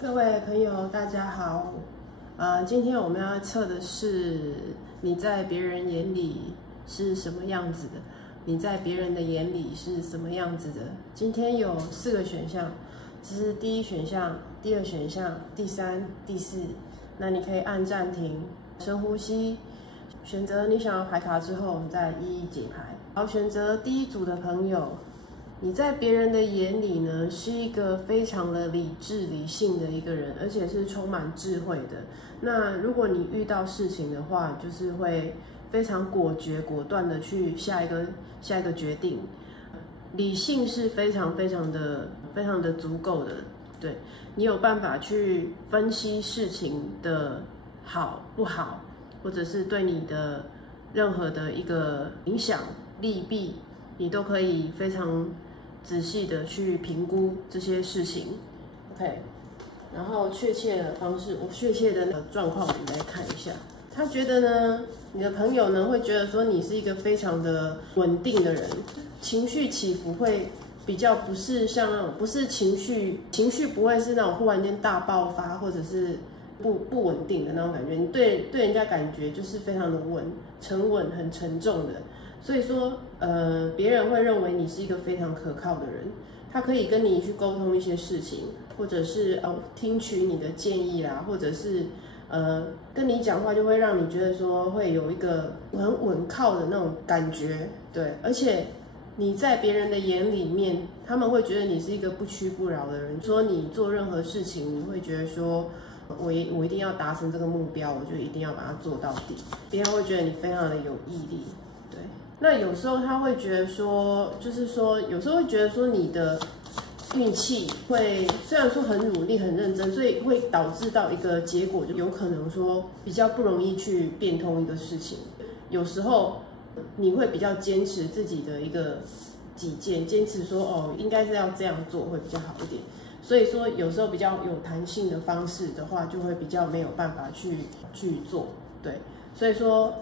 各位朋友，大家好。今天我们要测的是你在别人眼里是什么样子的？你在别人的眼里是什么样子的？今天有4个选项，这是第一选项、第二选项、第3、第4。那你可以按暂停，深呼吸，选择你想要牌卡之后，我们再一一解牌。好，选择第一组的朋友。你在别人的眼里呢，是一个非常的理智、理性的一个人，而且是充满智慧的。那如果你遇到事情的话，就是会非常果决、果断的去下一个决定。理性是非常的足够的，对，你有办法去分析事情的好不好，或者是对你的任何的一个影响、利弊，你都可以非常仔细的去评估这些事情 ，OK， 然后确切的方式，确切的那个状况，我们来看一下。他觉得呢，你的朋友呢会觉得说你是一个非常的稳定的人，情绪起伏会比较不是像那种，不是情绪不会是那种忽然间大爆发，或者是不稳定的那种感觉。你对人家感觉就是非常的沉稳、很沉重的。所以说，别人会认为你是一个非常可靠的人，他可以跟你去沟通一些事情，或者是听取你的建议啦，或者是跟你讲话就会让你觉得说会有一个很稳靠的那种感觉，对，而且你在别人的眼里面，他们会觉得你是一个不屈不挠的人，说你做任何事情，你会觉得说我一定要达成这个目标，我就一定要把它做到底，别人会觉得你非常的有毅力。那有时候他会觉得说，就是说，有时候会觉得说你的运气会，虽然说很努力、很认真，所以会导致到一个结果，就有可能说比较不容易去变通一个事情。有时候你会比较坚持自己的一个己见，坚持说应该是要这样做会比较好一点。所以说有时候比较有弹性的方式的话，就会比较没有办法去做。对，所以说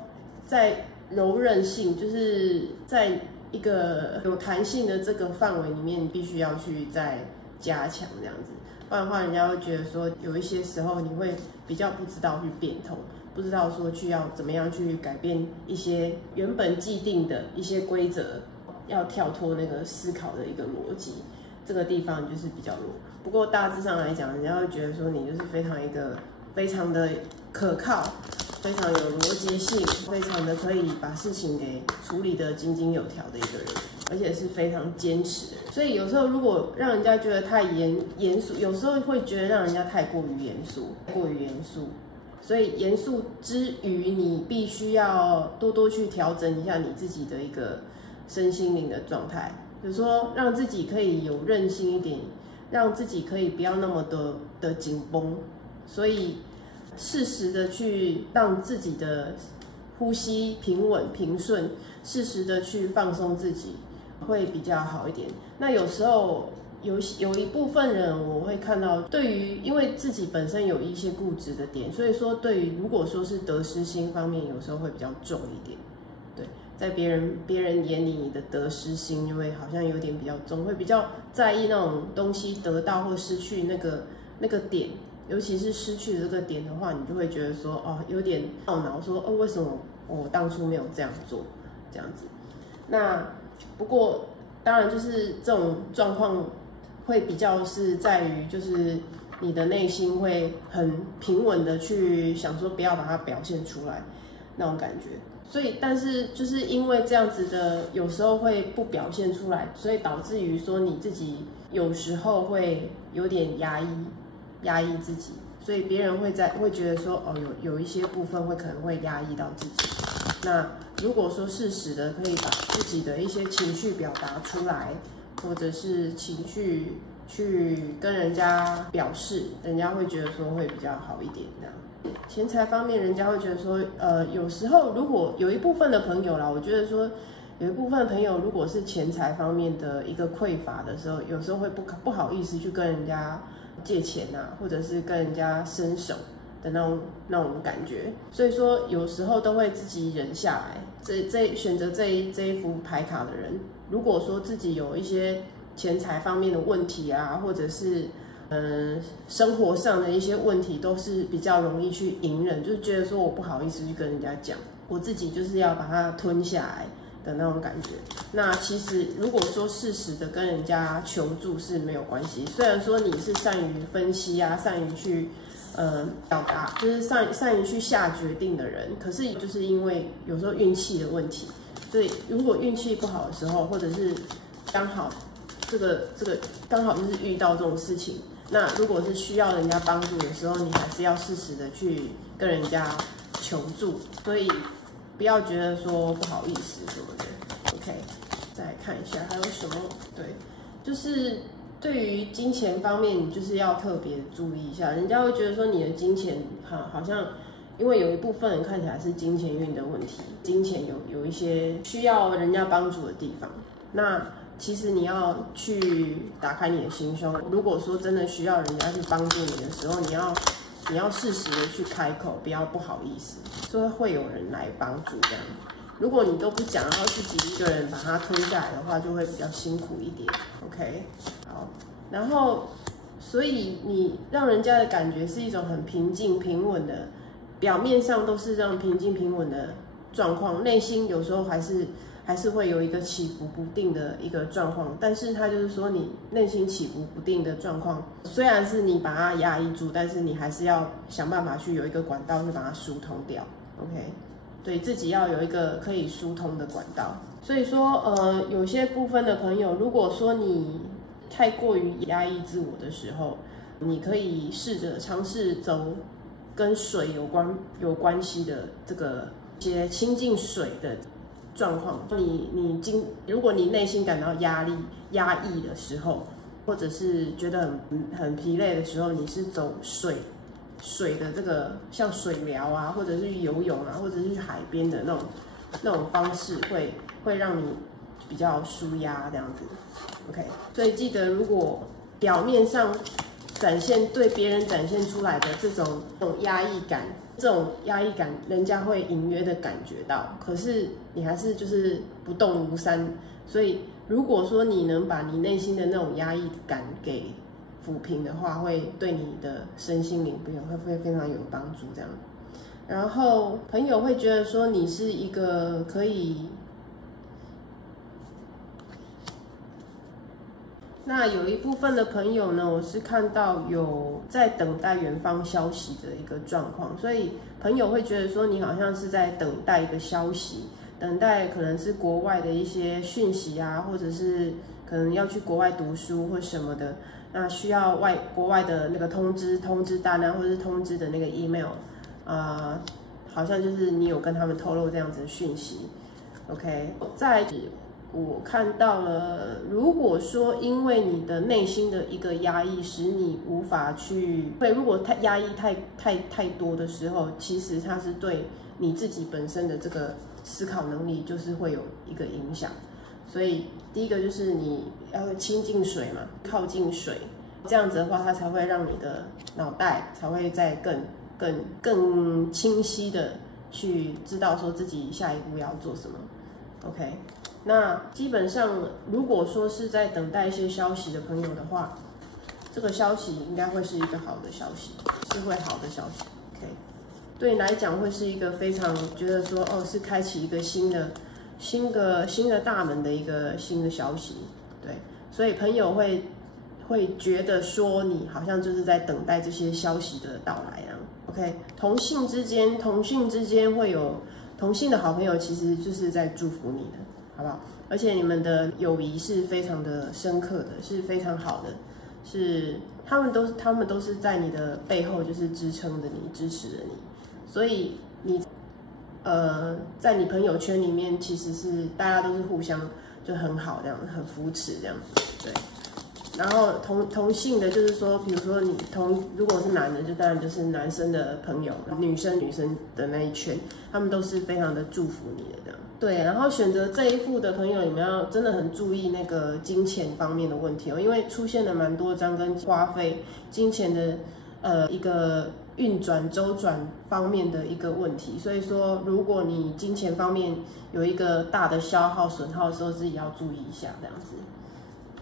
在柔韧性，就是在一个有弹性的这个范围里面，你必须要去再加强这样子，不然的话，人家会觉得说有一些时候你会比较不知道去变通，不知道说要怎么样去改变一些原本既定的一些规则，要跳脱那个思考的一个逻辑，这个地方就是比较弱。不过大致上来讲，人家会觉得说你就是非常的可靠。非常有逻辑性，非常的可以把事情给处理得井井有条的一个人，而且是非常坚持的。所以有时候如果让人家觉得太严肃，有时候会觉得让人家太过于严肃。所以严肃之余，你必须要多多去调整一下你自己的一个身心灵的状态，比如说让自己可以有韧性一点，让自己可以不要那么的紧绷。所以适时的去让自己的呼吸平稳平顺，适时的去放松自己，会比较好一点。那有时候有一部分人，我会看到，因为自己本身有一些固执的点，所以说对于如果说是得失心方面，有时候会比较重一点。对，在别人眼里，你的得失心就会好像有点比较重，会比较在意那种东西得到或失去那个点。尤其是失去这个点的话，你就会觉得说，有点懊恼，说，为什么我当初没有这样做，这样子。那不过当然就是这种状况会比较是在于，就是你的内心会很平稳的去想说，不要把它表现出来那种感觉。所以，但是就是因为这样子的，有时候会不表现出来，所以导致于说你自己有时候会有点压抑自己，所以别人会觉得说，有一些部分可能会压抑到自己。那如果说适时的可以把自己的一些情绪表达出来，或者是情绪去跟人家表示，人家会觉得说会比较好一点这样。钱财方面，人家会觉得说，有时候如果有一部分的朋友啦，我觉得说有一部分朋友如果是钱财方面的一个匮乏的时候，有时候会不好意思去跟人家借钱啊，或者是跟人家伸手的那种感觉，所以说有时候都会自己忍下来。选择这一副牌卡的人，如果说自己有一些钱财方面的问题啊，或者是生活上的一些问题都是比较容易去隐忍，就是觉得说我不好意思去跟人家讲，我自己就是要把它吞下来的那种感觉。那其实如果说适时的跟人家求助是没有关系，虽然说你是善于分析啊，善于去表达，就是善于去下决定的人，可是就是因为有时候运气的问题，所以如果运气不好的时候，或者是刚好这个刚好就是遇到这种事情，那如果是需要人家帮助的时候，你还是要适时的去跟人家求助，所以不要觉得说不好意思什么的。OK， 再来看一下还有什么？对，就是对于金钱方面，你就是要特别注意一下，人家会觉得说你的金钱好像。因为有一部分人看起来是金钱运的问题，金钱有一些需要人家帮助的地方，那其实你要去打开你的心胸。如果说真的需要人家去帮助你的时候，你要适时的去开口，不要不好意思，说会有人来帮助这样。如果你都不讲，然后自己一个人把它吞下来的话，就会比较辛苦一点。OK， 好，然后所以你让人家的感觉是一种很平静平稳的。表面上都是这样平静平稳的状况，内心有时候还是会有一个起伏不定的一个状况。但是它就是说，你内心起伏不定的状况，虽然是你把它压抑住，但是你还是要想办法去有一个管道去把它疏通掉。OK， 对自己要有一个可以疏通的管道。所以说，有些部分的朋友，如果说你太过于压抑自我的时候，你可以试着尝试走。跟水有关系的这个一些亲近水的状况，如果你内心感到压抑的时候，或者是觉得很疲累的时候，你是走水的这个像水疗啊，或者是游泳啊，或者是去海边的那种方式会让你比较舒压这样子。OK， 所以记得如果表面上。对别人展现出来的这种压抑感，人家会隐约的感觉到，可是你还是就是不动如山。所以如果说你能把你内心的那种压抑感给抚平的话，会对你的身心灵会非常有帮助这样。然后朋友会觉得说你是一个可以。那有一部分的朋友呢，我是看到有在等待远方消息的一个状况，所以朋友会觉得说你好像是在等待一个消息，等待可能是国外的一些讯息啊，或者是可能要去国外读书或什么的，那需要国外的那个通知单啊，或者是通知的那个 email 好像就是你有跟他们透露这样子的讯息。OK， 再来我看到了，如果说因为你的内心的一个压抑，使你无法如果压抑太多的时候，其实它是对你自己本身的这个思考能力就是会有一个影响。所以第一个就是你要亲近水嘛，靠近水，这样子的话，它才会让你的脑袋才会再更清晰的去知道说自己下一步要做什么。OK。那基本上，如果说是在等待一些消息的朋友的话，这个消息应该会是一个好的消息，是会好的消息。OK， 对你来讲会是一个非常觉得说是开启一个新的大门的一个新的消息。对，所以朋友会觉得说你好像就是在等待这些消息的到来啊。OK， 同性之间会有同性的好朋友，其实就是在祝福你的。好不好？而且你们的友谊是非常的深刻的，是非常好的，是他们都是在你的背后就是支撑着你，支持着你，所以你在你朋友圈里面其实是大家都是互相就很好这样，很扶持这样子，对。然后同性的，就是说，比如说如果是男的，就当然就是男生的朋友，女生的那一圈，他们都是非常的祝福你的这样。对，然后选择这一副的朋友，你们要真的很注意那个金钱方面的问题哦，因为出现了蛮多张跟花费、金钱的一个运转周转方面的一个问题，所以说如果你金钱方面有一个大的消耗损耗的时候，自己要注意一下这样子。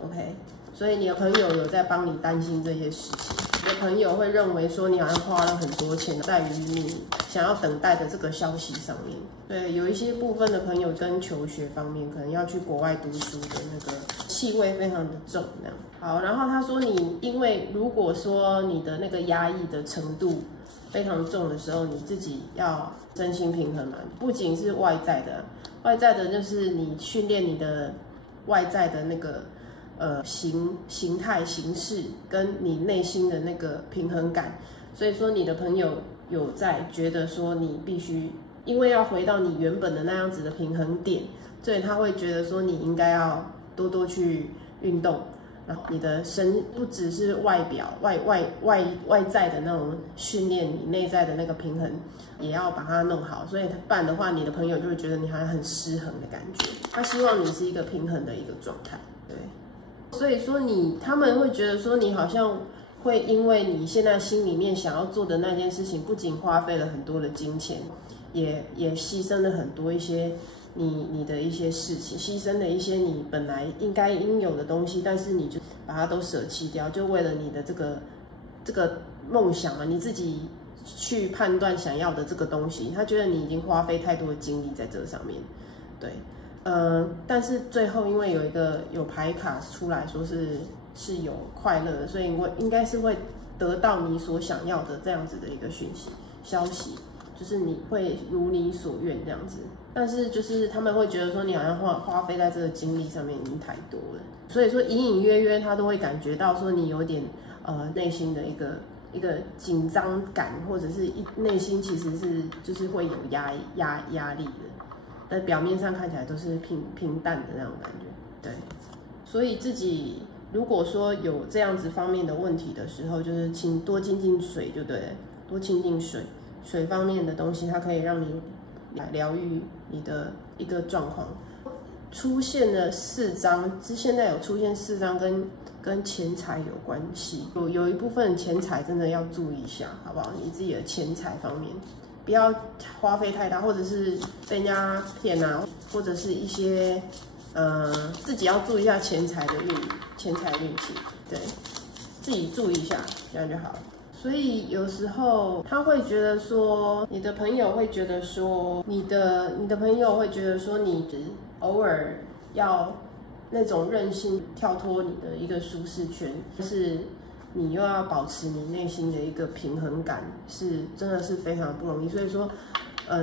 OK。所以你的朋友有在帮你担心这些事情。你的朋友会认为说你好像花了很多钱在于你想要等待的这个消息上面。对，有一些部分的朋友跟求学方面，可能要去国外读书的那个气味非常的重那样。好，然后他说你因为如果说你的那个压抑的程度非常重的时候，你自己要身心平衡嘛，不仅是外在的，外在的就是你训练你的外在的那个形态形式跟你内心的那个平衡感。所以说你的朋友有在觉得说你必须，因为要回到你原本的那样子的平衡点，所以他会觉得说你应该要多多去运动。然后你的身不只是外表外在的那种训练，你内在的那个平衡也要把它弄好，所以不然的话，你的朋友就会觉得你好像很失衡的感觉。他希望你是一个平衡的一个状态，对。所以说他们会觉得说你好像会因为你现在心里面想要做的那件事情，不仅花费了很多的金钱，也牺牲了很多一些。你的一些事情，牺牲了一些你本来应有的东西，但是你就把它都舍弃掉，就为了你的这个梦想啊，你自己去判断想要的这个东西，他觉得你已经花费太多的精力在这上面，对，但是最后因为有牌卡出来说是有快乐的，所以我应该是会得到你所想要的这样子的一个消息，就是你会如你所愿这样子。但是就是他们会觉得说你好像花费在这个精力上面已经太多了，所以说隐隐约约他都会感觉到说你有点内心的一个紧张感，或者是内心其实是就是会有压力的，但表面上看起来都是平淡的那种感觉，对。所以自己如果说有这样子方面的问题的时候，就是请多亲近水就对了，多亲近水方面的东西，它可以让你来疗愈你的一个状况。出现了4张，现在有出现4张跟钱财有关系，有一部分钱财真的要注意一下，好不好？你自己的钱财方面，不要花费太大，或者是被人家骗啊，或者是一些自己要注意一下钱财运气，对，自己注意一下，这样就好了。所以有时候他会觉得说，你的朋友会觉得说，你的朋友会觉得说，你偶尔要那种任性跳脱你的一个舒适圈，就是你又要保持你内心的一个平衡感，真的是非常不容易。所以说，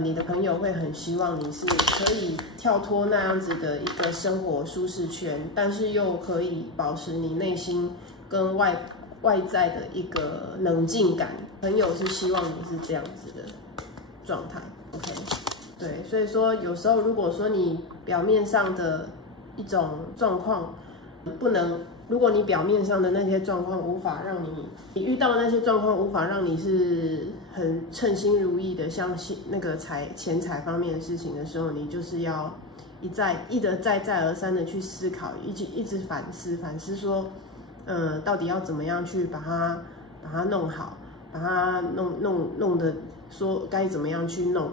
你的朋友会很希望你是可以跳脱那样子的一个生活舒适圈，但是又可以保持你内心跟外在的一个冷静感。朋友是希望你是这样子的状态 ，OK， 对，所以说有时候如果说你表面上的一种状况如果你表面上的那些状况无法让你遇到那些状况无法让你是很称心如意的，像那个钱财方面的事情的时候，你就是要一而再而三的去思考，一直反思说。到底要怎么样去把它弄好，把它弄的说该怎么样去弄，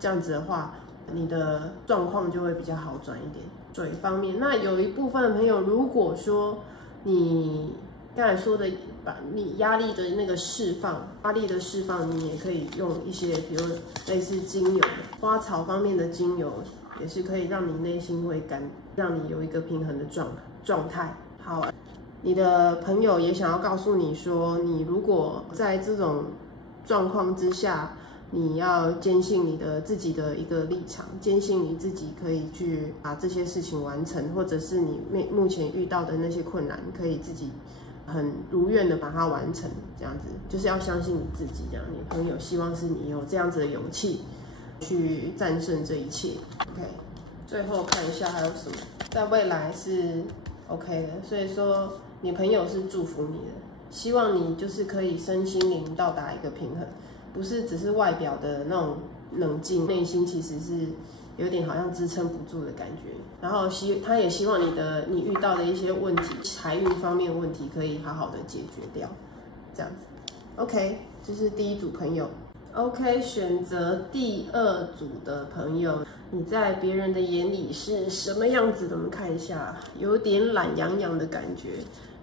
这样子的话，你的状况就会比较好转一点。水方面，那有一部分的朋友，如果说你刚才说的，把你压力的那个释放，你也可以用一些，比如类似精油、花草方面的精油，也是可以让你内心会让你有一个平衡的状态。好。你的朋友也想要告诉你说，你如果在这种状况之下，你要坚信你的自己的一个立场，坚信你自己可以去把这些事情完成，或者是你目前遇到的那些困难，可以自己很如愿的把它完成。这样子就是要相信你自己，这样你朋友希望是你有这样子的勇气去战胜这一切。OK， 最后看一下还有什么，在未来是 OK 的，所以说。你朋友是祝福你的，希望你就是可以身心灵到达一个平衡，不是只是外表的那种冷静，内心其实是有点好像支撑不住的感觉。然后他也希望你遇到的一些问题，财运方面的问题可以好好的解决掉，这样子。OK， 这是第一组朋友。OK， 选择第2组的朋友，你在别人的眼里是什么样子的？我们看一下，有点懒洋洋的感觉，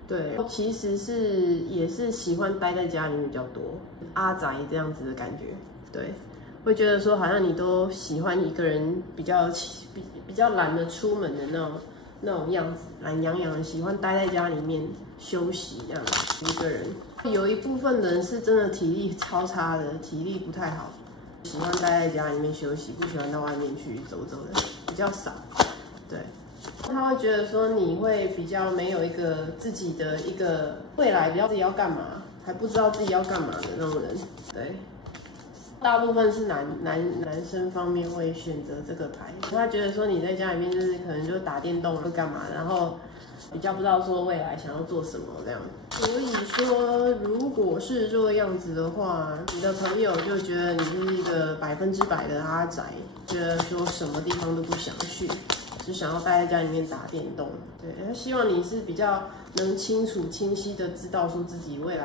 对，其实也是喜欢待在家里面比较多，阿宅这样子的感觉。对，会觉得说好像你都喜欢一个人比较懒得出门的那种样子，懒洋洋的，喜欢待在家里面休息这样一个人。有一部分人是真的体力超差的，体力不太好，喜欢待在家里面休息，不喜欢到外面去走走的，比较少。对，他会觉得说你会比较没有一个自己的一个未来，不知道自己要干嘛，还不知道自己要干嘛的那种人。对，大部分是男生方面会选择这个牌，他觉得说你在家里面就是可能就打电动或干嘛，然后比较不知道说未来想要做什么这样。所以说，如果是这个样子的话，你的朋友就觉得你是一个100%的阿宅，觉得说什么地方都不想去，只想要待在家里面打电动。对，他希望你是比较能清晰的知道说自己未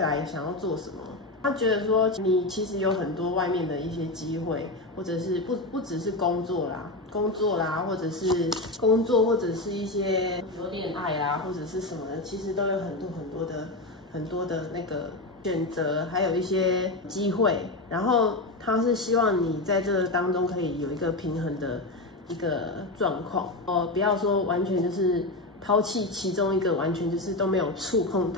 来想要做什么。他觉得说你其实有很多外面的一些机会，或者是不只是工作啦，或者是工作，或者是一些恋爱啦，或者是什么的，其实都有很多的那个选择，还有一些机会。然后他是希望你在这个当中可以有一个平衡的一个状况不要说完全就是抛弃其中一个，完全就是都没有触碰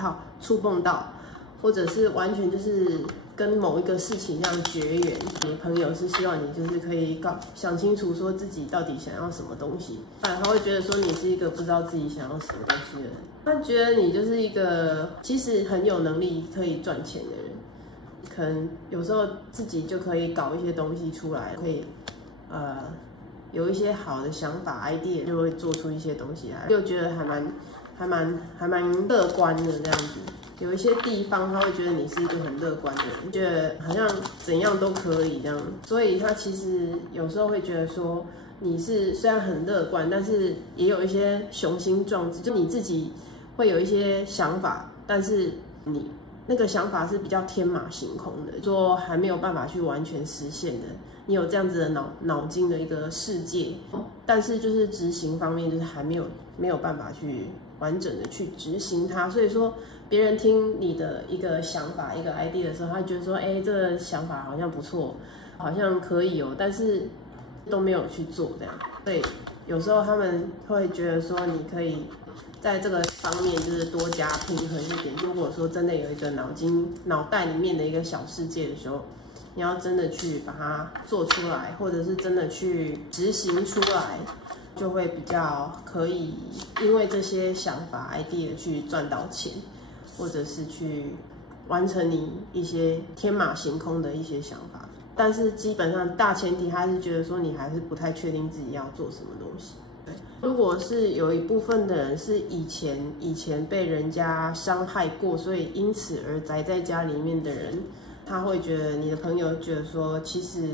到。或者是完全就是跟某一个事情这样绝缘，你朋友是希望你就是可以想清楚说自己到底想要什么东西，不然他会觉得说你是一个不知道自己想要什么东西的人，他觉得你就是一个其实很有能力可以赚钱的人，可能有时候自己就可以搞一些东西出来，可以有一些好的想法 idea 就会做出一些东西来，就觉得还蛮乐观的这样子。有一些地方他会觉得你是一个很乐观的人，觉得好像怎样都可以这样，所以他其实有时候会觉得说你是虽然很乐观，但是也有一些雄心壮志，就你自己会有一些想法，但是你那个想法是比较天马行空的，说还没有办法去完全实现的。你有这样子的脑筋的一个世界，但是就是执行方面就是还没有办法去完整的去执行它，所以说别人听你的一个想法一个 idea 的时候，他觉得说，这个想法好像不错，好像可以但是都没有去做这样，所以有时候他们会觉得说，你可以在这个方面就是多加平衡一点。如果说真的有一个脑袋里面的一个小世界的时候，你要真的去把它做出来，或者是真的去执行出来，就会比较可以因为这些想法 idea 去赚到钱，或者是去完成你一些天马行空的一些想法。但是基本上大前提还是觉得说你还是不太确定自己要做什么东西。对，如果是有一部分的人是以前被人家伤害过，所以因此而宅在家里面的人，他会觉得你的朋友觉得说，其实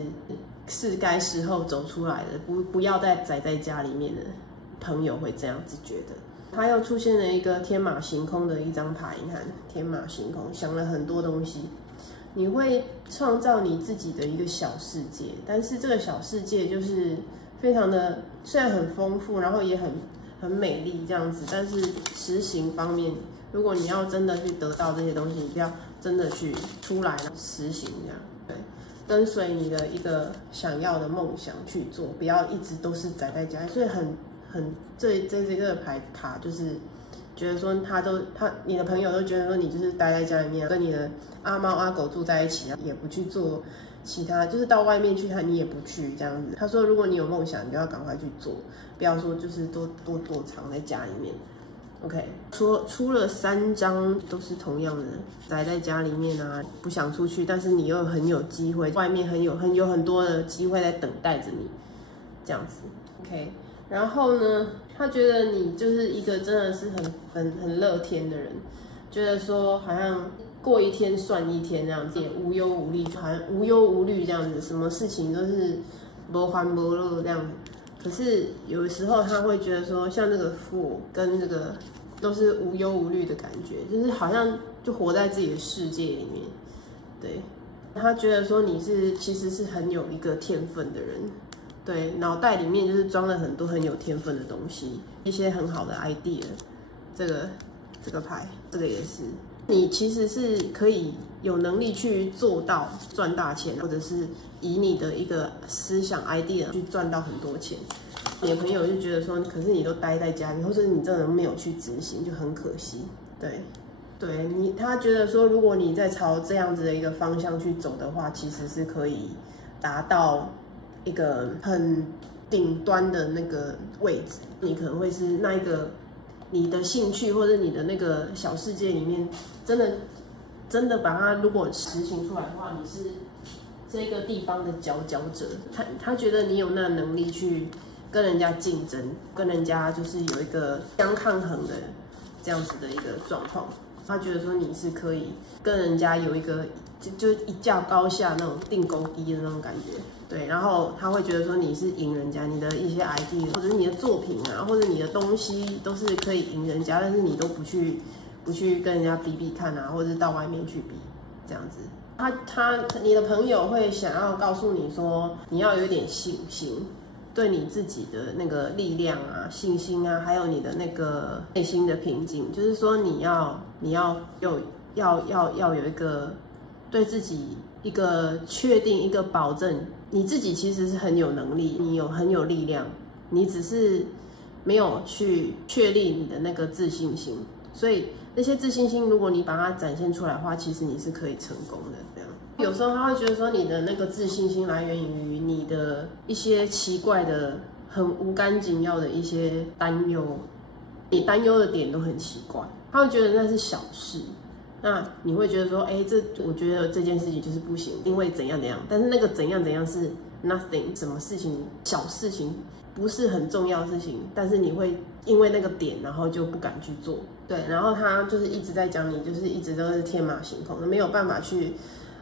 是该时候走出来的，不要再宅在家里面的朋友会这样子觉得。他又出现了一个天马行空的一张牌，你看天马行空，想了很多东西。你会创造你自己的一个小世界，但是这个小世界就是非常的，虽然很丰富，然后也很美丽这样子，但是实行方面，如果你要真的去得到这些东西，你不要真的去出来实行这样，对，跟随你的一个想要的梦想去做，不要一直都是宅在家。所以这个牌卡就是觉得说你的朋友都觉得说你就是待在家里面，跟你的阿猫阿狗住在一起，也不去做其他，就是到外面去你也不去这样子。他说如果你有梦想，你就要赶快去做，不要说就是多藏在家里面。OK， 出了3张都是同样的，宅在家里面啊，不想出去，但是你又很有机会，外面有很多的机会在等待着你，这样子。OK， 然后呢，他觉得你就是一个真的是很乐天的人，觉得说好像过一天算一天这样子，也无忧无虑，好像无忧无虑这样子，什么事情都是没欢没乐这样子。可是有时候他会觉得说，像这个富跟这个都是无忧无虑的感觉，就是好像就活在自己的世界里面。对，他觉得说你其实是很有一个天分的人，对，脑袋里面就是装了很多很有天分的东西，一些很好的 idea。这个这个牌，这个也是，你其实是可以有能力去做到赚大钱，或者是以你的一个思想 idea 去赚到很多钱。你的朋友就觉得说，可是你都待在家里，或者你真的没有去执行，就很可惜。对你，他觉得说，如果你在朝这样子的一个方向去走的话，其实是可以达到一个很顶端的那个位置。你可能会是那一个你的兴趣或者你的那个小世界里面，真的把它如果实行出来的话，你是这个地方的佼佼者。他觉得你有那能力去跟人家竞争，跟人家就是有一个相抗衡的这样子的一个状况。他觉得说你是可以跟人家有一个就一较高下那种定钩低的那种感觉，对。然后他会觉得说你是赢人家，你的一些 idea 或者是你的作品啊，或者你的东西都是可以赢人家，但是你都不去跟人家比看啊，或者是到外面去比这样子。你的朋友会想要告诉你说，你要有点信心。对你自己的那个力量啊、信心啊，还有你的那个内心的平静，就是说你要有一个对自己一个确定、一个保证，你自己其实是很有能力，你很有力量，你只是没有去确立你的那个自信心。所以那些自信心，如果你把它展现出来的话，其实你是可以成功的。这样，有时候他会觉得说，你的那个自信心来源于你的一些奇怪的、很无关紧要的一些担忧，你担忧的点都很奇怪，他会觉得那是小事。那你会觉得说，我觉得这件事情就是不行，因为怎样怎样。但是那个怎样怎样是 nothing， 什么事情小事情不是很重要的事情，但是你会因为那个点，然后就不敢去做。对，然后他就是一直在讲你，就是一直都是天马行空，没有办法去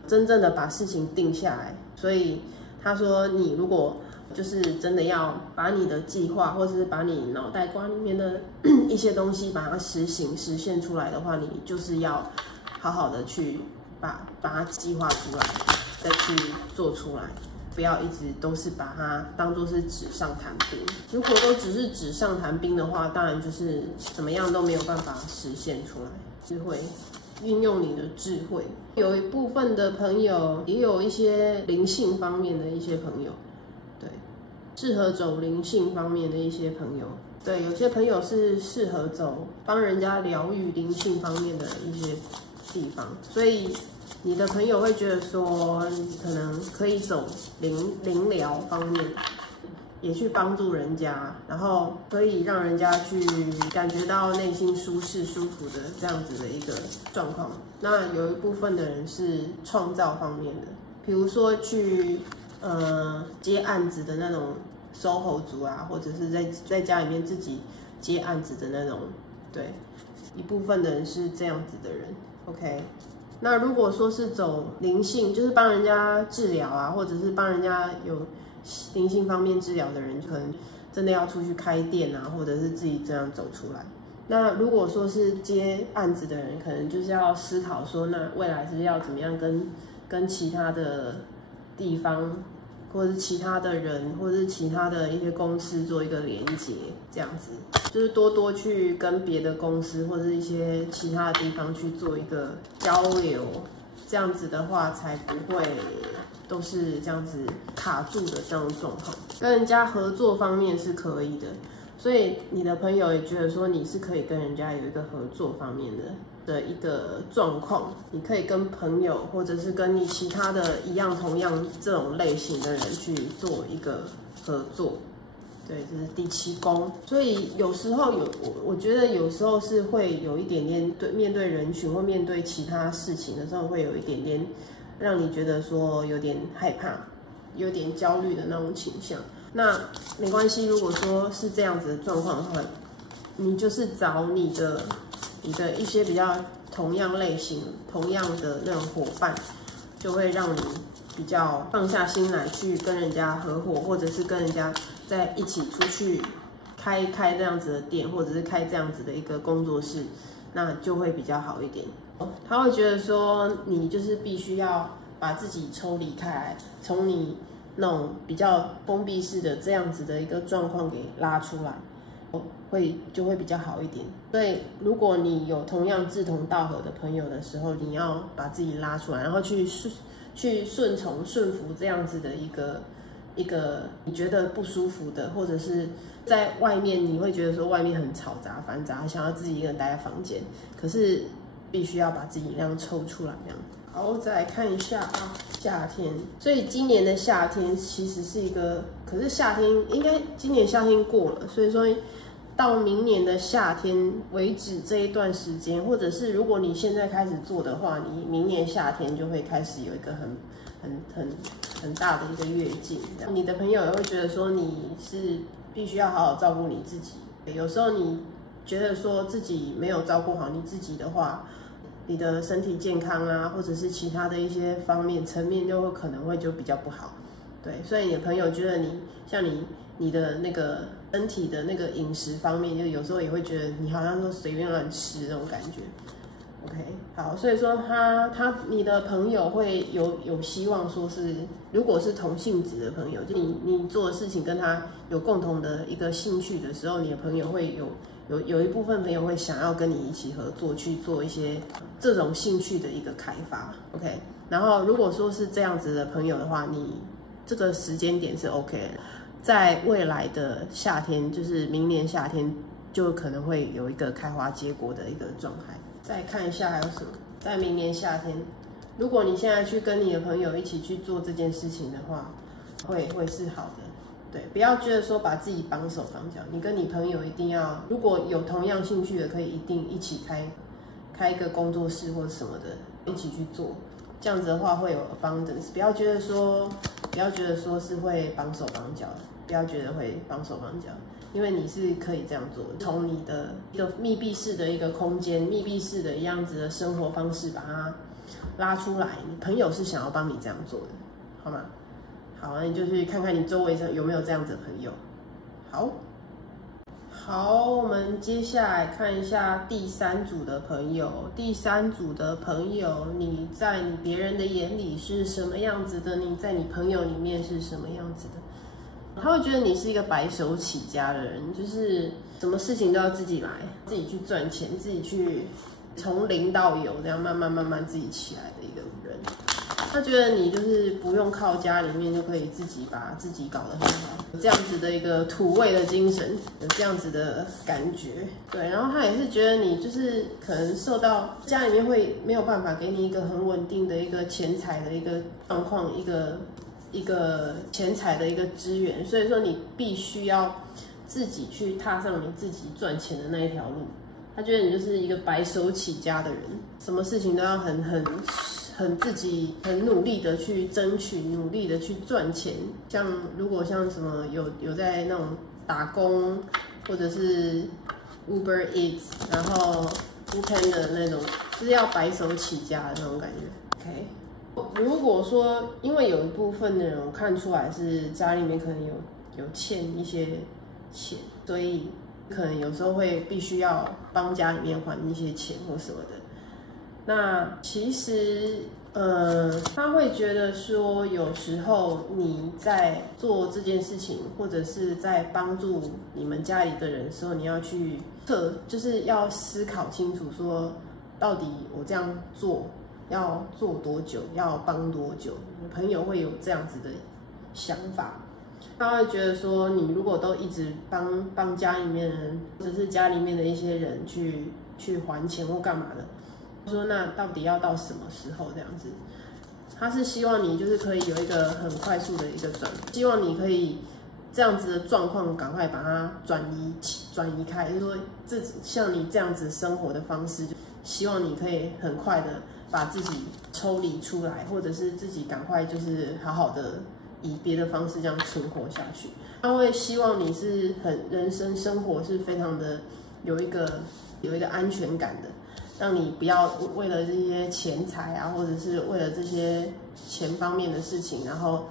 真正的把事情定下来。所以他说，你如果就是真的要把你的计划，或者是把你脑袋瓜里面的一些东西把它实现出来的话，你就是要好好的去把它计划出来，再去做出来。不要一直都是把它当作是纸上谈兵。如果都只是纸上谈兵的话，当然就是怎么样都没有办法实现出来。智慧，运用你的智慧。有一部分的朋友也有一些灵性方面的一些朋友，对，适合走灵性方面的一些朋友。对，有些朋友是适合走帮人家疗愈灵性方面的一些地方，所以你的朋友会觉得说，你可能可以走灵疗方面，也去帮助人家，然后可以让人家去感觉到内心舒适、舒服的这样子的一个状况。那有一部分的人是创造方面的，比如说去接案子的那种SOHO 族啊，或者是在家里面自己接案子的那种，对，一部分的人是这样子的人。OK。那如果说是走灵性，就是帮人家治疗啊，或者是帮人家有灵性方面治疗的人，可能真的要出去开店啊，或者是自己这样走出来。那如果说是接案子的人，可能就是要思考说，那未来是要怎么样跟其他的地方，或者是其他的人，或者是其他的一些公司做一个连接，这样子。就是多去跟别的公司或者一些其他的地方去做一个交流，这样子的话才不会都是这样子卡住的这种状况。跟人家合作方面是可以的，所以你的朋友也觉得说你是可以跟人家有一个合作方面的一个状况，你可以跟朋友或者是跟你其他的同样这种类型的人去做一个合作。对，这是第7宫，所以有时候我觉得有时候是会有一点点面对人群或面对其他事情的时候，会有一点点让你觉得说有点害怕、有点焦虑的那种倾向。那没关系，如果说是这样子的状况的话，你就是找你的一些比较同样类型、同样的那种伙伴，就会让你比较放下心来去跟人家合伙，或者是跟人家在一起出去开这样子的店，或者是开这样子的一个工作室，那就会比较好一点。他会觉得说，你就是必须要把自己抽离开来，从你那种比较封闭式的这样子的一个状况给拉出来，就会比较好一点。所以如果你有同样志同道合的朋友的时候，你要把自己拉出来，然后去顺服这样子的一个你觉得不舒服的，或者是在外面你会觉得说外面很吵杂繁杂，想要自己一个人待在房间，可是必须要把自己这样抽出来这样。好，再来看一下啊，夏天。所以今年的夏天其实是一个，可是夏天应该今年夏天过了，所以说到明年的夏天为止这一段时间，或者是如果你现在开始做的话，你明年夏天就会开始有一个很大的一个跃进。你的朋友也会觉得说你是必须要好好照顾你自己。有时候你觉得说自己没有照顾好你自己的话，你的身体健康啊，或者是其他的一些方面层面，就会可能会就比较不好。对，所以你的朋友觉得像你的那个身体的那个饮食方面，就有时候也会觉得你好像说随便乱吃那种感觉。OK， 好，所以说你的朋友会有希望说是，如果是同性质的朋友，就你做的事情跟他有共同的一个兴趣的时候，你的朋友会有一部分朋友会想要跟你一起合作去做一些这种兴趣的一个开发。OK， 然后如果说是这样子的朋友的话，你这个时间点是 OK 的，在未来的夏天，就是明年夏天，就可能会有一个开花结果的一个状态。再看一下还有什么，在明年夏天，如果你现在去跟你的朋友一起去做这件事情的话，会是好的。对，不要觉得说把自己绑手绑脚，你跟你朋友一定要，如果有同样兴趣的，可以一定一起开一个工作室或什么的，一起去做。这样子的话会有 abundance， 不要觉得说是会绑手绑脚的，不要觉得会绑手绑脚，因为你是可以这样做的。从你的一个密闭式的一个空间、密闭式的样子的生活方式，把它拉出来。你朋友是想要帮你这样做的，好吗？好，那你就去看看你周围上有没有这样子的朋友。好，我们接下来看一下第三组的朋友。第三组的朋友，你在别人的眼里是什么样子的？你在你朋友里面是什么样子的？他会觉得你是一个白手起家的人，就是什么事情都要自己来，自己去赚钱，自己去从零到有，这样慢慢自己起来的一个人。他觉得你就是不用靠家里面就可以自己把自己搞得很好，有这样子的一个土味的精神，有这样子的感觉。对，然后他也是觉得你就是可能受到家里面会没有办法给你一个很稳定的一个钱财的一个状况，一个钱财的一个资源，所以说你必须要自己去踏上你自己赚钱的那一条路。他觉得你就是一个白手起家的人，什么事情都要很自己很努力的去争取，努力的去赚钱。如果像什么有在那种打工，或者是 Uber Eats， 然后 Foodpanda 的那种，就是要白手起家的那种感觉。OK， 如果说因为有一部分的人我看出来是家里面可能有欠一些钱，所以可能有时候会必须要帮家里面还一些钱或什么的。那其实，他会觉得说，有时候你在做这件事情，或者是在帮助你们家里的人的时候，你要去就是要思考清楚，说到底我这样做要做多久，要帮多久？朋友会有这样子的想法。他会觉得说，你如果都一直帮家里面的人，或者是家里面的一些人去还钱或干嘛的，说那到底要到什么时候这样子？他是希望你就是可以有一个很快速的一个希望你可以这样子的状况赶快把它转移开，就是说像你这样子生活的方式，就希望你可以很快的把自己抽离出来，或者是自己赶快就是好好的以别的方式这样存活下去。他会希望你是人生活是非常的有一个安全感的。让你不要为了这些钱财啊，或者是为了这些钱方面的事情，然后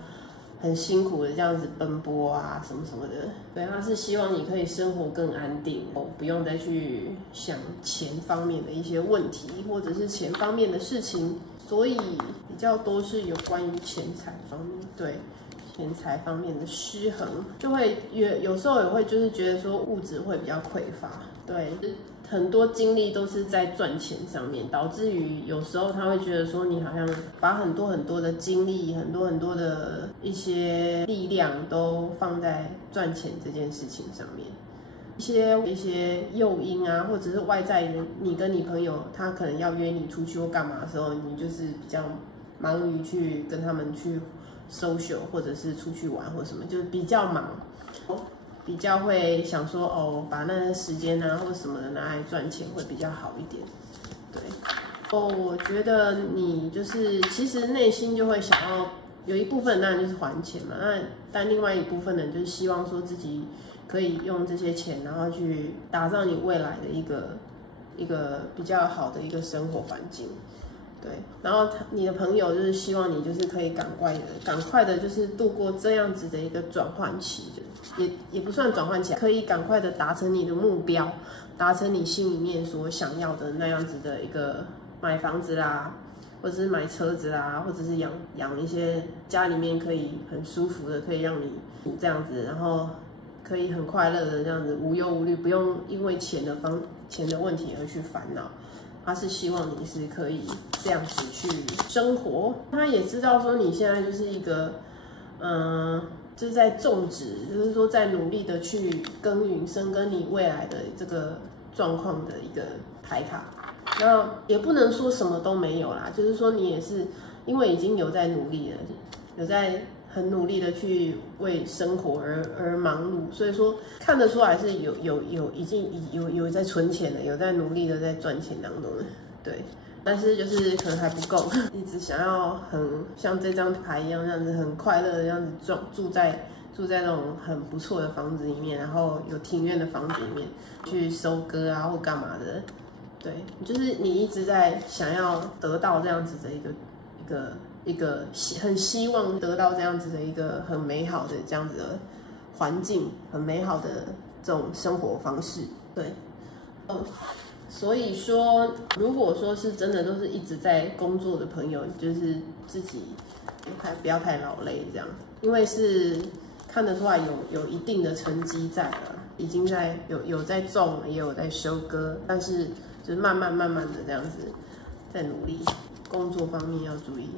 很辛苦的这样子奔波啊，什么什么的。对，他是希望你可以生活更安定，不用再去想钱方面的一些问题，或者是钱方面的事情。所以比较多是有关于钱财方面，对，钱财方面的失衡，就会有时候也会就是觉得说物质会比较匮乏，对，很多精力都是在赚钱上面，导致于有时候他会觉得说你好像把很多的精力、很多的一些力量都放在赚钱这件事情上面。一些诱因啊，或者是外在人，你跟你朋友他可能要约你出去或干嘛的时候，你就是比较忙于去跟他们去 social 或者是出去玩或什么，就是比较忙，比较会想说哦，把那个时间啊或什么的拿来赚钱会比较好一点。对，我觉得你就是其实内心就会想要有一部分当然就是还钱嘛，但另外一部分人就是希望说自己可以用这些钱，然后去打造你未来的一个比较好的一个生活环境。对，然后你的朋友就是希望你就是可以赶快的，就是度过这样子的一个转换期，也不算转换期，可以赶快的达成你的目标，达成你心里面所想要的那样子的一个买房子啦，或者是买车子啦，或者是养一些家里面可以很舒服的，可以让你这样子，然后可以很快乐的这样子无忧无虑，不用因为钱的问题而去烦恼。他是希望你是可以这样子去生活，他也知道说你现在就是一个，就是在种植，就是说在努力的去耕耘深耕你未来的这个状况的一个牌卡。那也不能说什么都没有啦，就是说你也是因为已经有在努力了，有在很努力的去为生活而忙碌，所以说看得出来是已经有在存钱的，有在努力的在赚钱当中的，对。但是就是可能还不够，一直想要很像这张牌一样，这样子很快乐的这样子住在那种很不错的房子里面，然后有庭院的房子里面去收割啊或干嘛的，对，就是你一直在想要得到这样子的一个很希望得到这样子的一个很美好的这样子的环境，很美好的这种生活方式，对，所以说，如果说是真的都是一直在工作的朋友，就是自己不要太劳累这样，因为是看得出来有一定的成绩在了，已经有在种，也有在收割，但是就是慢慢的这样子在努力。工作方面要注意，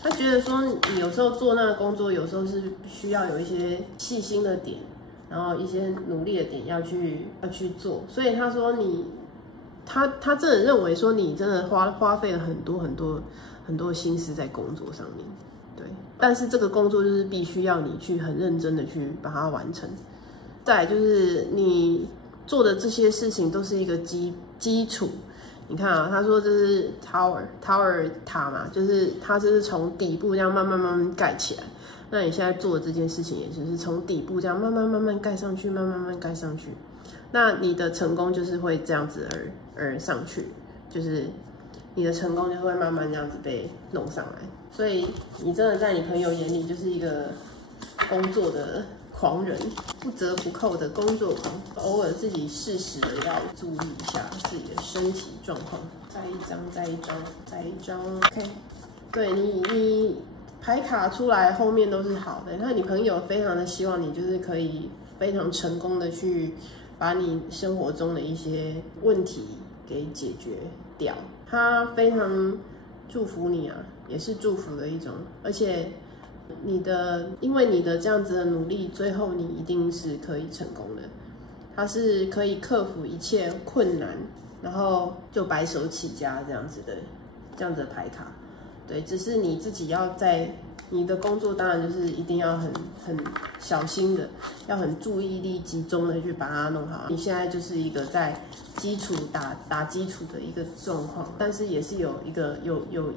他觉得说你有时候做那个工作，有时候是需要有一些细心的点，然后一些努力的点要去做，所以他说他真的认为说你真的花费了很多心思在工作上面，对，但是这个工作就是必须要你去很認真的去把它完成。再来就是你做的这些事情都是一个基础。你看啊，他说这是 tower 塔嘛，就是它就是从底部这样慢慢盖起来。那你现在做的这件事情，也就是从底部这样慢慢盖上去，慢慢盖上去。那你的成功就是会这样子而上去，就是你的成功就会慢慢这样子被弄上来。所以你真的在你朋友眼里就是一个工作的狂人，不折不扣的工作狂，偶尔自己适时的要注意一下自己的身体状况。再一张 ，OK， 对你牌卡出来后面都是好的，那你朋友非常的希望你就是可以非常成功的去把你生活中的一些问题给解决掉，他非常祝福你啊，也是祝福的一种，而且。因为你的这样子的努力，最后你一定是可以成功的。它是可以克服一切困难，然后就白手起家这样子的牌卡。对，只是你自己要在你的工作，当然就是一定要很小心的，要很注意力集中的去把它弄好。你现在就是一个在基础打基础的一个状况，但是也是有一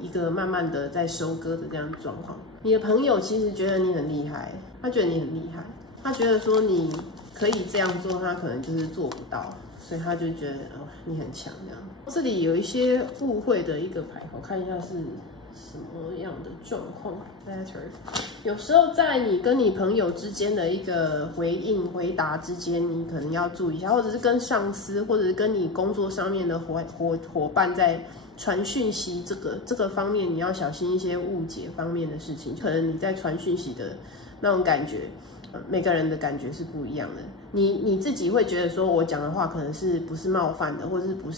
个慢慢的在收割的这样的状况。你的朋友其实觉得你很厉害，他觉得你很厉害，他觉得说你可以这样做，他可能就是做不到，所以他就觉得你很强这样。这里有一些误会的一个牌，我看一下是什么样的状况 ？Letter， 有时候在你跟你朋友之间的一个回答之间，你可能要注意一下，或者是跟上司，或者是跟你工作上面的伙伴在传讯息这个方面，你要小心一些误解方面的事情。可能你在传讯息那种感觉，每个人的感觉是不一样的。你自己会觉得说我讲的话可能不是冒犯的，或者是不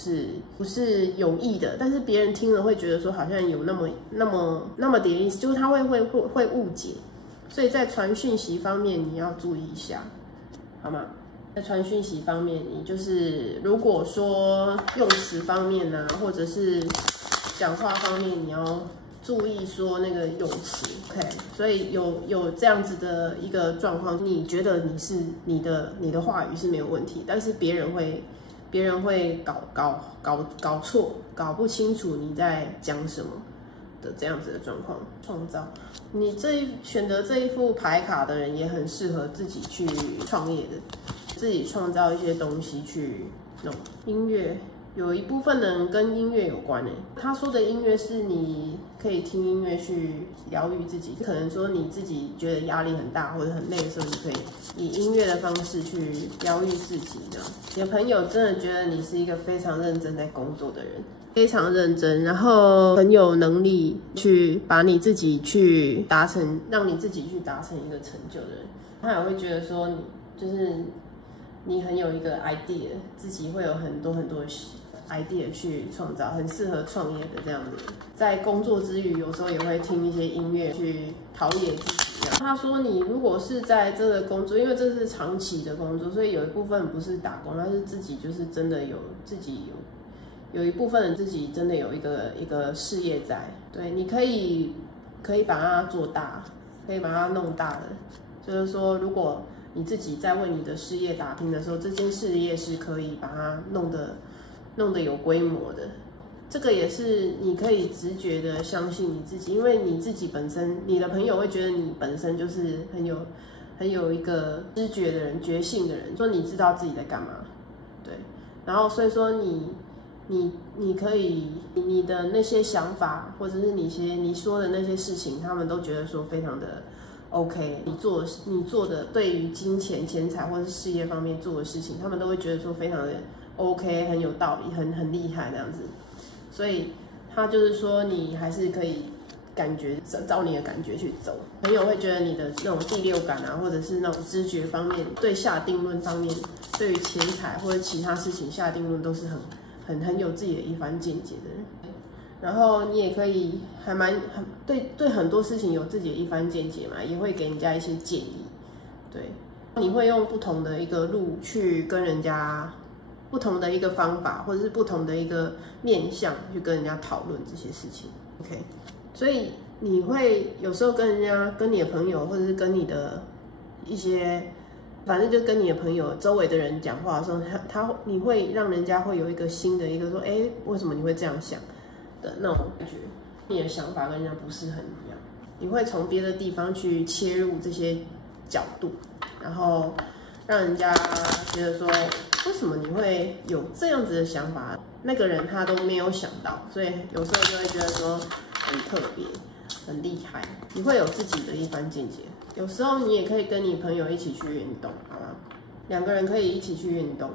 是有意的，但是别人听了会觉得说好像有那么点意思，就是他会误解。所以在传讯息方面你要注意一下，好吗？在传讯息方面，你就是如果说用词方面呢，或者是讲话方面，你要注意说那个用词 ，OK？ 所以有这样子的一个状况，你觉得你的话语是没有问题，但是别人会搞错，搞不清楚你在讲什么的这样子的状况。创造你选择这一副牌卡的人，也很适合自己去创业的，自己创造一些东西去弄。音乐有一部分人跟音乐有关诶，他说的音乐是你可以听音乐去疗愈自己，可能说你自己觉得压力很大或者很累的时候，你可以以音乐的方式去疗愈自己。这样，你的朋友真的觉得你是一个非常认真在工作的人，非常认真，然后很有能力去把你自己去达成，让你自己去达成一个成就的人。他也会觉得说你很有一个 idea， 自己会有很多idea 去创造，很适合创业的这样子。在工作之余，有时候也会听一些音乐去陶冶自己。他说，你如果是在这个工作，因为这是长期的工作，所以有一部分不是打工，但是自己就是真的有一部分人自己真的有一个事业在。对，你可以把它做大，可以把它弄大的。就是说，如果你自己在为你的事业打拼的时候，这件事业是可以把它弄得有规模的。这个也是你可以直觉的相信你自己，因为你自己本身，你的朋友会觉得你本身就是很有一个知觉的人，觉性的人，说你知道自己在干嘛，对。然后所以说你可以你的那些想法，或者是你说的那些事情，他们都觉得说非常的 OK， 你做的对于金钱、钱财或是事业方面做的事情，他们都会觉得说非常的 OK， 很有道理，很厉害这样子。所以他就是说，你还是可以照你的感觉去走。朋友会觉得你的那种第六感啊，或者是那种知觉方面，对下定论方面，对于钱财或者其他事情下定论都是很有自己的一番见解的人。然后你也可以对很多事情有自己的一番见解嘛，也会给人家一些建议。对，你会用不同的一个路去跟人家，不同的一个方法，或者是不同的一个面向去跟人家讨论这些事情。OK， 所以你会有时候跟你的朋友，或者是跟你的一些，反正就跟你的朋友周围的人讲话的时候，你会让人家会有一个新的一个说，为什么你会这样想的那种感觉，你的想法跟人家不是很一样，你会从别的地方去切入这些角度，然后让人家觉得说，为什么你会有这样子的想法？那个人他都没有想到，所以有时候就会觉得说很特别、很厉害，你会有自己的一番见解。有时候你也可以跟你朋友一起去运动，好吗？两个人可以一起去运动，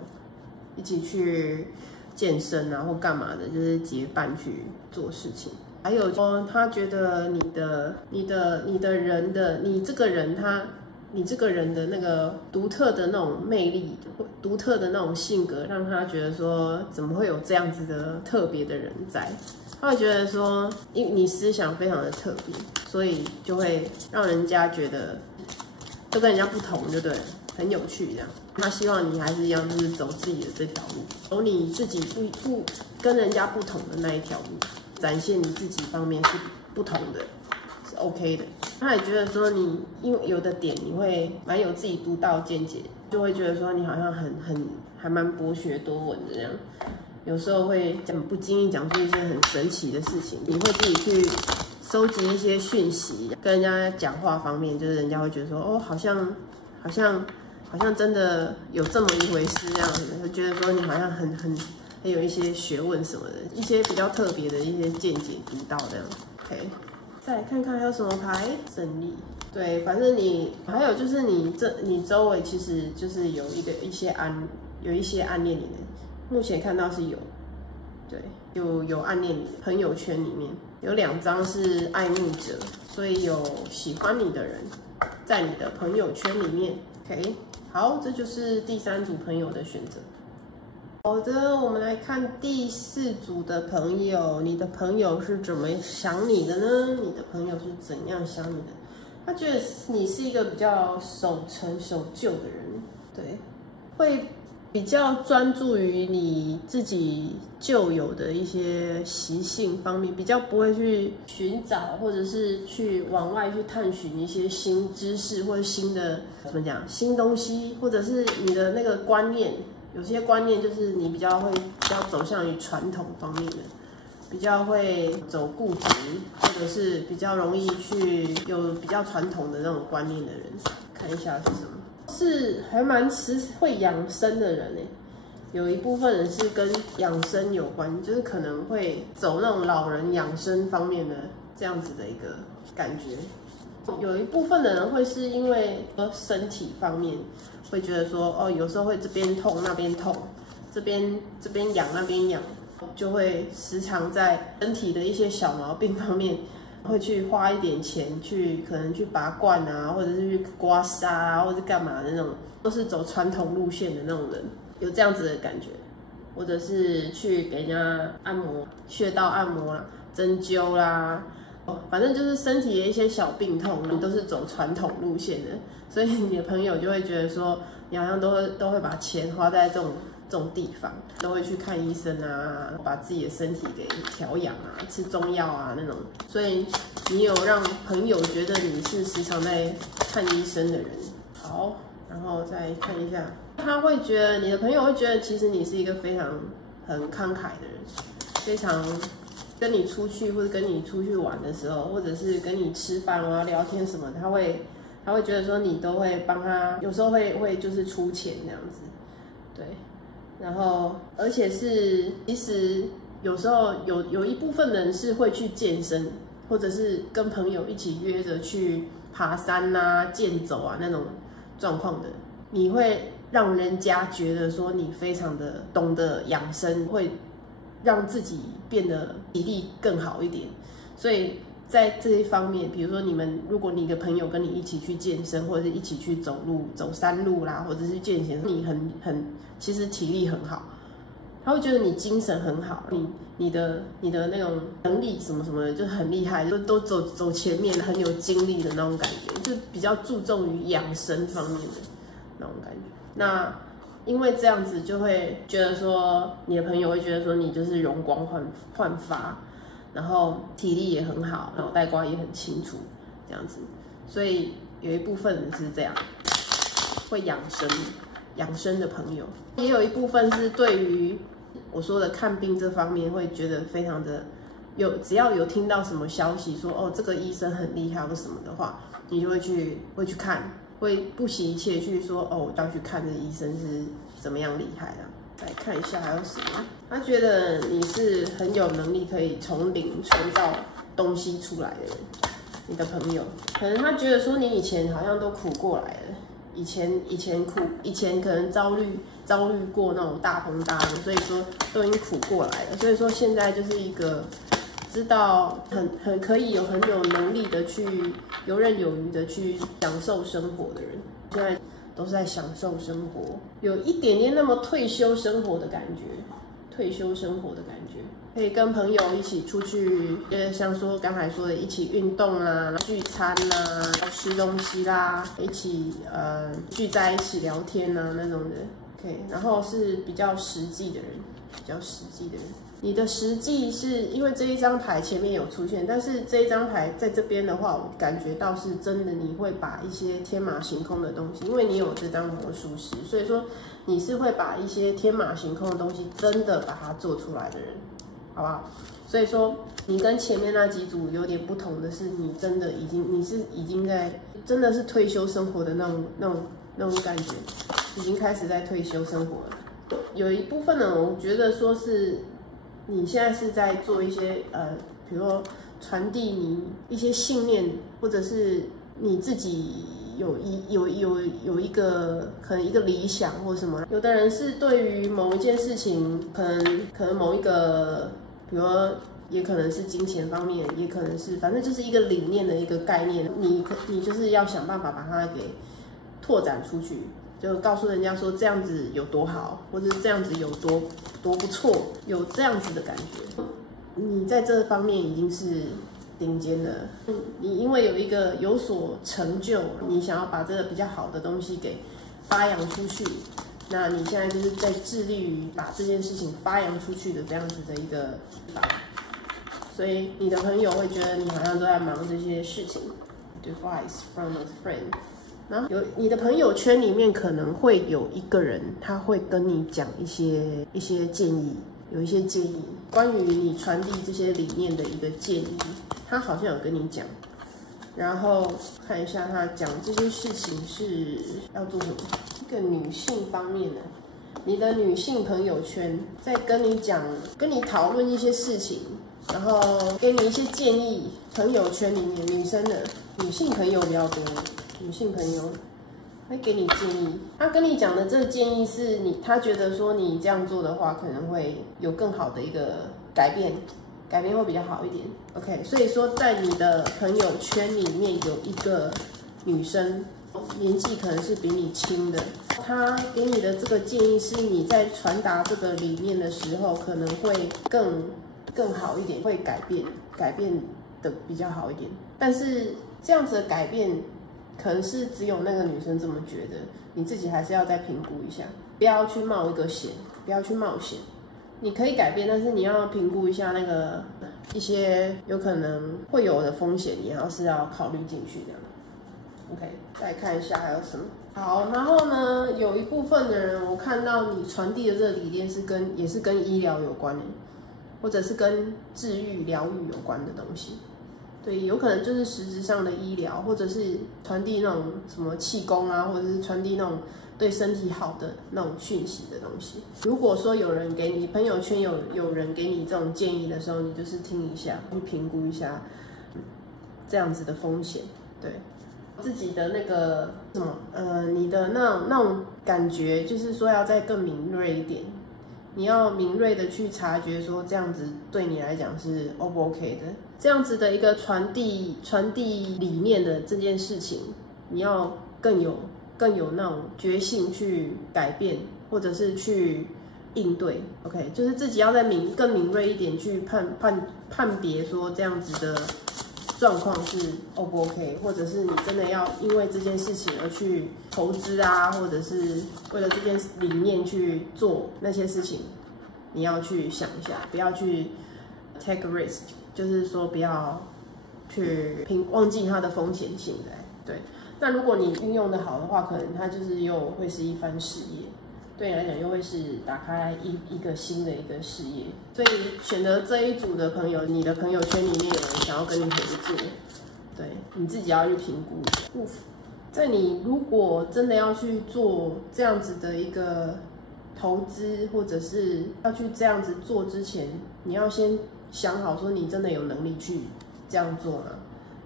一起去健身啊，或干嘛的，就是结伴去做事情。还有说，他觉得你这个人的那个独特的那种魅力，独特的那种性格，让他觉得说，怎么会有这样子的特别的人在？他会觉得说，因为你思想非常的特别，所以就会让人家觉得就跟人家不同，就对了，很有趣这样。他希望你还是一样，就是走自己的这条路，走你自己不跟人家不同的那一条路，展现你自己方面是不同的。OK 的，他也觉得说你因为有的点你会蛮有自己独到见解，就会觉得说你好像还蛮博学多闻的这样，有时候会不经意讲出一些很神奇的事情，你会自己去收集一些讯息，跟人家讲话方面，就是人家会觉得说好像真的有这么一回事这样子，就觉得说你好像很有一些学问什么的，一些比较特别的一些见解独到这样。OK。再来看看还有什么牌，胜利。对，反正还有就是你周围其实就是有一些暗恋你的，目前看到是有，对，有暗恋你的朋友圈里面有2张是爱慕者，所以有喜欢你的人在你的朋友圈里面。OK， 好，这就是第3组朋友的选择。好的，我们来看第4组的朋友，你的朋友是怎么想你的呢？你的朋友是怎样想你的？他觉得你是一个比较守成守旧的人，对，会比较专注于你自己旧有的一些习性方面，比较不会去寻找或者是去往外去探寻一些新知识或者新的怎么讲新东西，或者是你的那个观念。有些观念就是你比较走向于传统方面的，比较会走固执，或者是比较容易去有比较传统的那种观念的人。看一下是什么，是还蛮会养生的人诶。有一部分人是跟养生有关，就是可能会走那种老人养生方面的这样子的一个感觉。有一部分的人会是因为身体方面会觉得说，哦，有时候会这边痛那边痛，这边痒那边痒，就会时常在身体的一些小毛病方面会去花一点钱可能去拔罐啊，或者是去刮痧啊，或者是干嘛的那种，都是走传统路线的那种人，有这样子的感觉，或者是去给人家按摩、穴道按摩啦、针灸啦。反正就是身体的一些小病痛，你都是走传统路线的，所以你的朋友就会觉得说，你好像都会把钱花在这种地方，都会去看医生啊，把自己的身体给调养啊，吃中药啊那种。所以你有让朋友觉得你是时常在看医生的人。好，然后再看一下，他会觉得你的朋友会觉得，其实你是一个很慷慨的人，非常。跟你出去或者跟你出去玩的时候，或者是跟你吃饭啊、聊天什么，他会觉得说你都会帮他，有时候会就是出钱这样子，对。然后而且是其实有时候有一部分人是会去健身，或者是跟朋友一起约着去爬山啊、健走啊那种状况的，你会让人家觉得说你非常的懂得养生，会让自己变得体力更好一点。所以在这一方面，比如说如果你的朋友跟你一起去健身，或者是一起去走路、走山路啦，或者是健行，你其实体力很好，他会觉得你精神很好，你的那种能力什么什么的就很厉害，都走前面，很有精力的那种感觉，就比较注重于养生方面的那种感觉。那因为这样子就会觉得说，你的朋友会觉得说你就是容光焕发，然后体力也很好，脑袋瓜也很清楚，这样子。所以有一部分人是这样，会养生的朋友，也有一部分是对于我说的看病这方面会觉得非常的只要有听到什么消息说哦这个医生很厉害或什么的话，你就会去看。会不惜一切去说哦，我要去看这医生是怎么样厉害啊！来看一下还有什么？他觉得你是很有能力可以从零创造东西出来的人。你的朋友可能他觉得说你以前好像都苦过来了，以前可能遭遇过那种大风大雨，所以说都已经苦过来了。所以说现在就是一个知道可以很有能力的去游刃有余的去享受生活的人，现在都是在享受生活，有一点点那么退休生活的感觉，可以跟朋友一起出去，像说刚才说的一起运动啊、聚餐啊、吃东西啦，一起聚在一起聊天啊那种的。OK， 然后是比较实际的人。你的实际是因为这一张牌前面有出现，但是这一张牌在这边的话，我感觉到是真的，你会把一些天马行空的东西，因为你有这张魔术师，所以说你是会把一些天马行空的东西真的把它做出来的人，好不好？所以说你跟前面那几组有点不同的是，你是已经在真的是退休生活的那种感觉，已经开始在退休生活了。有一部分呢，我觉得说是。你现在是在做一些比如说传递你一些信念，或者是你自己有一个可能一个理想或什么。有的人是对于某一件事情，可能某一个，比如说也可能是金钱方面，也可能是反正就是一个理念的一个概念，你就是要想办法把它给拓展出去，就告诉人家说这样子有多好，或者是这样子有多不错，有这样子的感觉。你在这方面已经是顶尖的，你因为有一个有所成就，你想要把这个比较好的东西给发扬出去。那你现在就是在致力于把这件事情发扬出去的这样子的一个法，所以你的朋友会觉得你好像都在忙这些事情。Advice from a friend， 然后你的朋友圈里面可能会有一个人，他会跟你讲一些建议，有一些建议关于你传递这些理念的一个建议，他好像有跟你讲。然后看一下他讲这些事情是要做什么。一个女性方面的，你的女性朋友圈在跟你讲、跟你讨论一些事情，然后给你一些建议。朋友圈里面女生的女性朋友比较多，女性朋友会给你建议。他跟你讲的这个建议是他觉得说你这样做的话，可能会有更好的一个改变会比较好一点。OK， 所以说在你的朋友圈里面有一个女生，年纪可能是比你轻的，她给你的这个建议是你在传达这个理念的时候，可能会更好一点，会改变的比较好一点。但是这样子的改变，可能是只有那个女生这么觉得，你自己还是要再评估一下，不要去冒一个险，不要去冒险。你可以改变，但是你要评估一下那个一些有可能会有的风险，你是要考虑进去这样。OK， 再看一下还有什么。好，然后呢，有一部分的人，我看到你传递的这个理念也是跟医疗有关的，或者是跟治愈、疗愈有关的东西。对，有可能就是实质上的医疗，或者是传递那种什么气功啊，或者是传递那种对身体好的那种讯息的东西。如果说有人给你朋友圈有人给你这种建议的时候，你就是听一下，去评估一下这样子的风险。对，自己的那个什么你的那种感觉，就是说要再更敏锐一点。你要敏锐的去察觉说这样子对你来讲是 O 不 OK 的，这样子的一个传递理念的这件事情，你要更有那种决心去改变，或者是去应对。OK， 就是自己要再更敏锐一点去判别说这样子的状况是 O 不 OK， 或者是你真的要因为这件事情而去投资啊，或者是为了这件理念去做那些事情，你要去想一下，不要去 take a risk， 就是说不要去忘记它的风险性的。对，那如果你运用的好的话，可能它就是又会是一番事业。对你来讲又会是打开一个新的一个事业，所以选择这一组的朋友，你的朋友圈里面有人想要跟你合作，对，你自己要去评估。在你如果真的要去做这样子的一个投资，或者是要去这样子做之前，你要先想好说你真的有能力去这样做吗？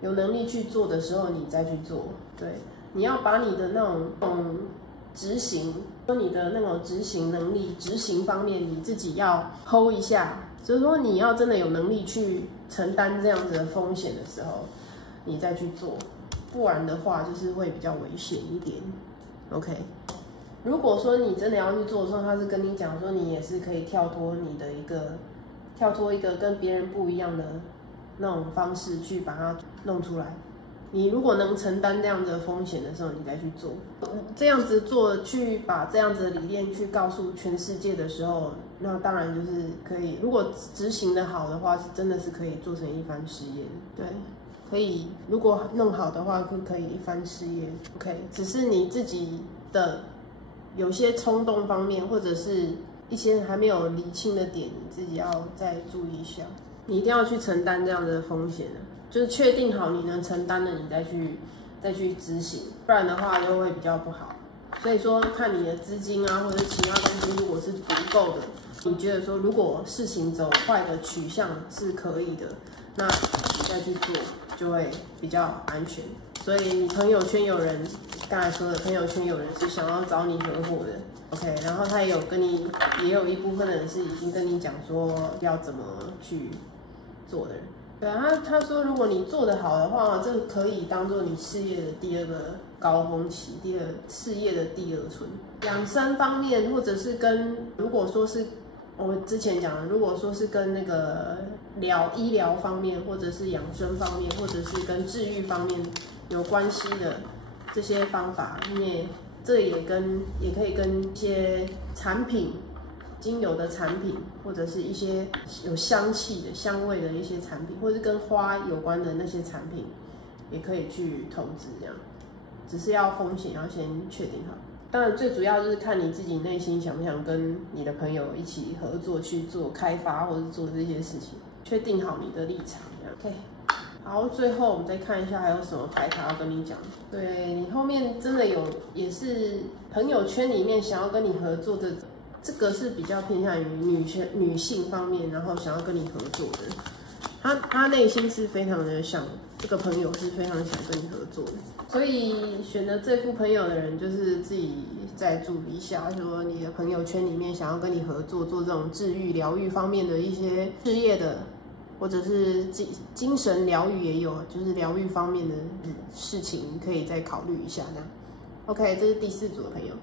有能力去做的时候，你再去做。对，你要把你的那种执行，说你的那种执行能力、执行方面，你自己要 hold 一下。所以说，你要真的有能力去承担这样子的风险的时候，你再去做，不然的话就是会比较危险一点。OK， 如果说你真的要去做的时候，他是跟你讲说，你也是可以跳脱一个跟别人不一样的那种方式去把它弄出来。你如果能承担这样子的风险的时候，你再去做。这样子做，去把这样子的理念去告诉全世界的时候，那当然就是可以。如果执行的好的话，真的是可以做成一番事业。对，可以。如果弄好的话，可以一番事业。OK， 只是你自己的有些冲动方面，或者是一些还没有理清的点，你自己要再注意一下。你一定要去承担这样的风险的。就是确定好你能承担的，你再去执行，不然的话就会比较不好。所以说，看你的资金啊，或者其他东西，如果是足够的，你觉得说如果事情走坏的取向是可以的，那你再去做就会比较安全。所以你朋友圈有人，刚才说的朋友圈有人是想要找你合伙的 ，OK， 然后他也有一部分的人是已经跟你讲说要怎么去做的人。对啊，他说如果你做得好的话，这可以当做你事业的第2个高峰期，事业的第2春。养生方面，或者是如果说是我之前讲的，如果说是跟那个医疗方面，或者是养生方面，或者是跟治愈方面有关系的这些方法，这也可以跟一些产品。精油的产品，或者是一些有香气的香味的一些产品，或者是跟花有关的那些产品，也可以去投资这样。只是风险要先确定好。当然，最主要就是看你自己内心想不想跟你的朋友一起合作去做开发，或者做这些事情，确定好你的立场这样。OK。好，最后我们再看一下还有什么牌卡要跟你讲。对你后面真的也是朋友圈里面想要跟你合作的。这个是比较偏向于女性方面，然后想要跟你合作的，他内心是非常的想，这个朋友是非常想跟你合作的，所以选择这副朋友的人，就是自己再注意一下，说你的朋友圈里面想要跟你合作，做这种治愈、疗愈方面的一些事业的，或者是精神疗愈也有，就是疗愈方面的事情，可以再考虑一下这样。OK， 这是第4组的朋友。